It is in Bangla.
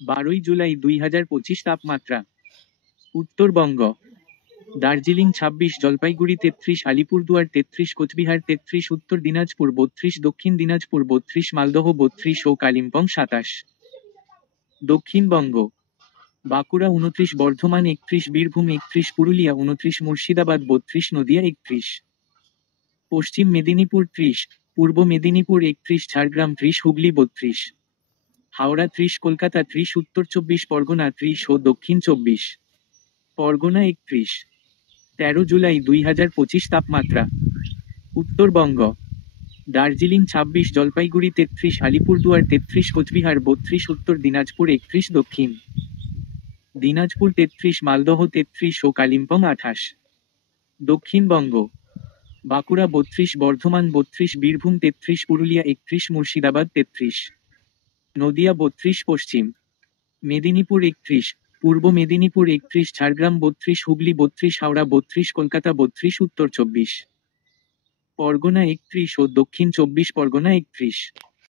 12 জুলাই 2025 তাপমাত্রা। উত্তরবঙ্গ: দার্জিলিং 26, জলপাইগুড়ি 33, আলিপুরদুয়ার 33, কোচবিহার 33, উত্তর দিনাজপুর 32, দক্ষিণ দিনাজপুর 32, মালদহ 32 ও কালিম্পং 27। দক্ষিণবঙ্গ: বাঁকুড়া 29, বর্ধমান 31, বীরভূম 31, পুরুলিয়া 29, মুর্শিদাবাদ 32, নদিয়া 31। পশ্চিম মেদিনীপুর 30, পূর্ব মেদিনীপুর 31, ঝাড়গ্রাম 30, হুগলি 32, হাওড়া 30, কলকাতা 30, উত্তর 24 পরগনা 30 ও দক্ষিণ 24 পরগনা 31। 13 জুলাই 2025 তাপমাত্রা। উত্তরবঙ্গ: দার্জিলিং 26, জলপাইগুড়ি 33, আলিপুরদুয়ার 33, কোচবিহার 32, উত্তর দিনাজপুর 31, দক্ষিণ দিনাজপুর 33, মালদহ 33 ও কালিম্পং 28। দক্ষিণবঙ্গ: বাঁকুড়া 32, বর্ধমান 32, বীরভূম 33, পুরুলিয়া 31, মুর্শিদাবাদ 33, নদিয়া 32, পশ্চিম মেদিনীপুর 31, পূর্ব মেদিনীপুর 31, ঝাড়গ্রাম 32, হুগলি 32, হাওড়া 32, কলকাতা 32, উত্তর 24 পরগনা 31 ও দক্ষিণ 24 পরগনা 31।